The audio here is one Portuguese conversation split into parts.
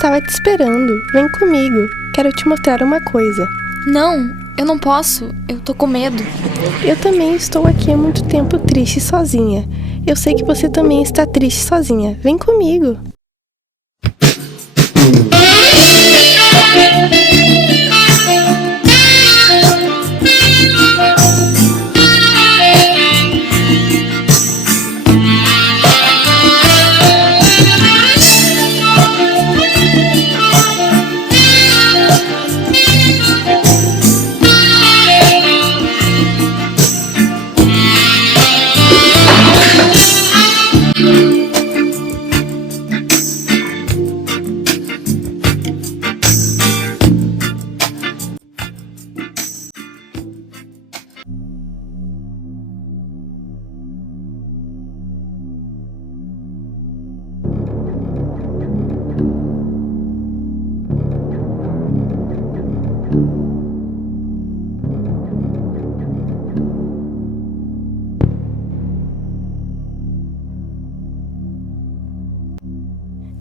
estava te esperando. Vem comigo. Quero te mostrar uma coisa. Não, eu não posso. Eu tô com medo. Eu também estou aqui há muito tempo triste sozinha. Eu sei que você também está triste sozinha. Vem comigo.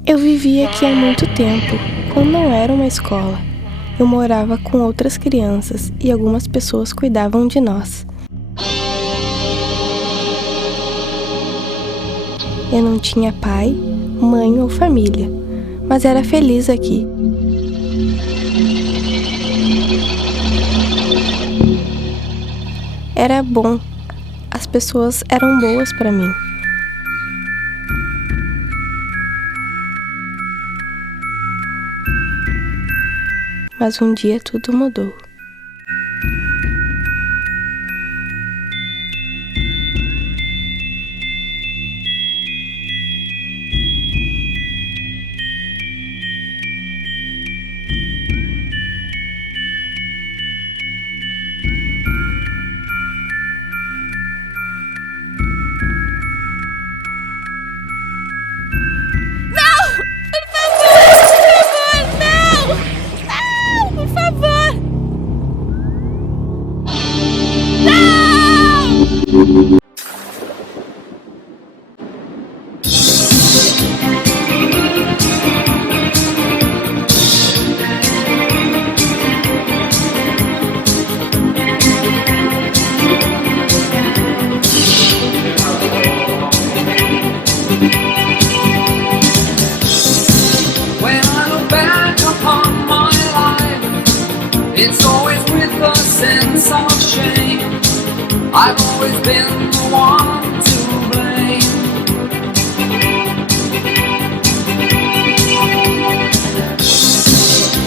Eu vivia aqui há muito tempo, quando não era uma escola. Eu morava com outras crianças e algumas pessoas cuidavam de nós. Eu não tinha pai, mãe ou família, mas era feliz aqui. Era bom, as pessoas eram boas para mim. Mas um dia tudo mudou. It's always with a sense of shame. I've always been the one to blame.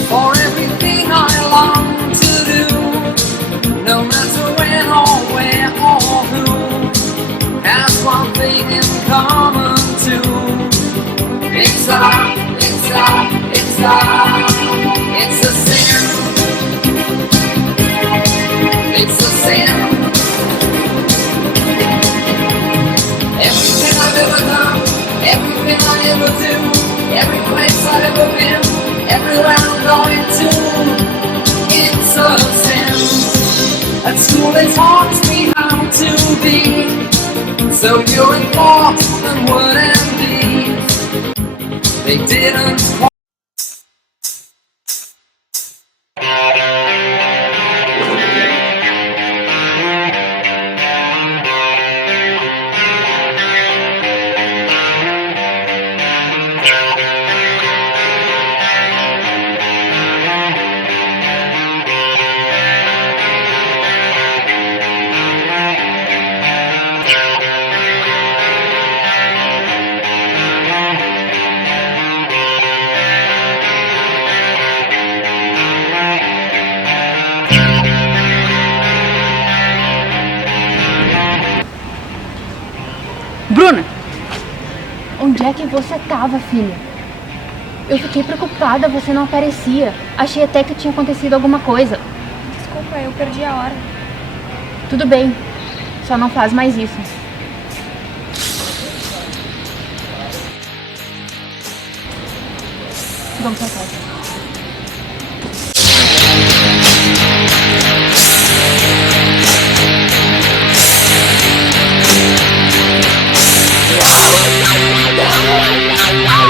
For everything I long to do, no matter when or where or who, has one thing in common too. It's a sin. It's a sin. Everything I've ever done, everything I ever do, every place I've ever been, everywhere I'm going to, it's a sin. At school they taught me how to be so pure in thought and word and deed. They didn't. Bruna! Onde é que você tava, filha? Eu fiquei preocupada, você não aparecia. Achei até que tinha acontecido alguma coisa. Desculpa, eu perdi a hora. Tudo bem, só não faz mais isso. Vamos pra casa. Yeah.